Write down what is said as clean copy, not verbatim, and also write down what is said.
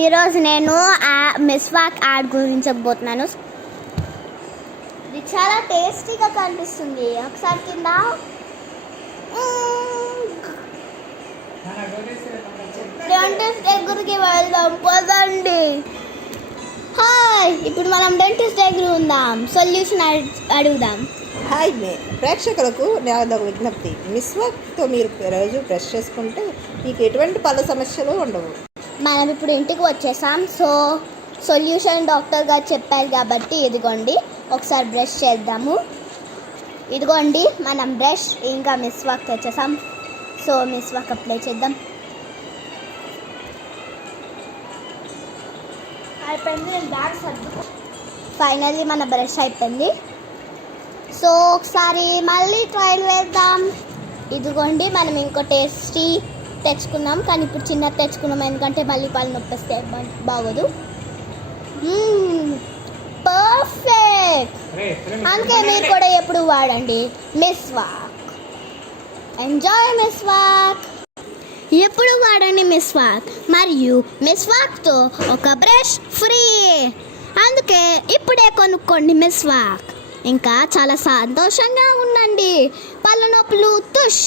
ఈరోజు నేను మిస్వాక్ యాడ్ గురించి చెప్పబోతున్నాను. ఇది చాలా టేస్టీగా కనిపిస్తుంది. ఒకసారి కింద డెంటిస్ట్ దగ్గరికి వెళ్దాం పదండి. హాయ్, ఇప్పుడు మనం డెంటిస్ట్ దగ్గర ఉందాం, సొల్యూషన్ అడుగుదాం. హాయ్ ప్రేక్షకులకు నాదొక విజ్ఞప్తి. మిస్వాక్తో మీరు రోజు బ్రష్ చేసుకుంటే మీకు ఎటువంటి పళ్ళ సమస్యలు ఉండవు. మనం ఇప్పుడు ఇంటికి వచ్చేసాం. సొల్యూషన్ డాక్టర్ గారు చెప్పారు కాబట్టి ఇదిగోండి, ఒకసారి బ్రష్ చేద్దాము. ఇదిగోండి మనం బ్రష్ ఇంకా మిస్వాక్ తెచ్చేసాం. మిస్వాక్ అప్లై చేద్దాం. అయిపోయింది, బ్యాగ్ సర్దుకో. ఫైనల్లీ మన బ్రష్ అయిపోయింది. ఒకసారి మళ్ళీ ట్రైల్ వేద్దాం. ఇదిగోండి మనం ఇంకో టేస్టీ తెచ్చుకున్నాం, కానీ ఇప్పుడు చిన్నది తెచ్చుకున్నాం ఎందుకంటే మళ్ళీ పళ్ళు నొప్పిస్తే బాగోదు. పర్ఫెక్ట్. అందుకే మీరు కూడా ఎప్పుడు వాడండి మిస్వాక్. ఎంజాయ్ మిస్వాక్. ఎప్పుడు వాడండి మిస్వాక్, మరియు మిస్వాక్తో ఒక బ్రష్ ఫ్రీ. అందుకే ఇప్పుడే కొనుక్కోండి మిస్వాక్. ఇంకా చాలా సంతోషంగా ఉండండి. పళ్ళ నొప్పులు తుష్.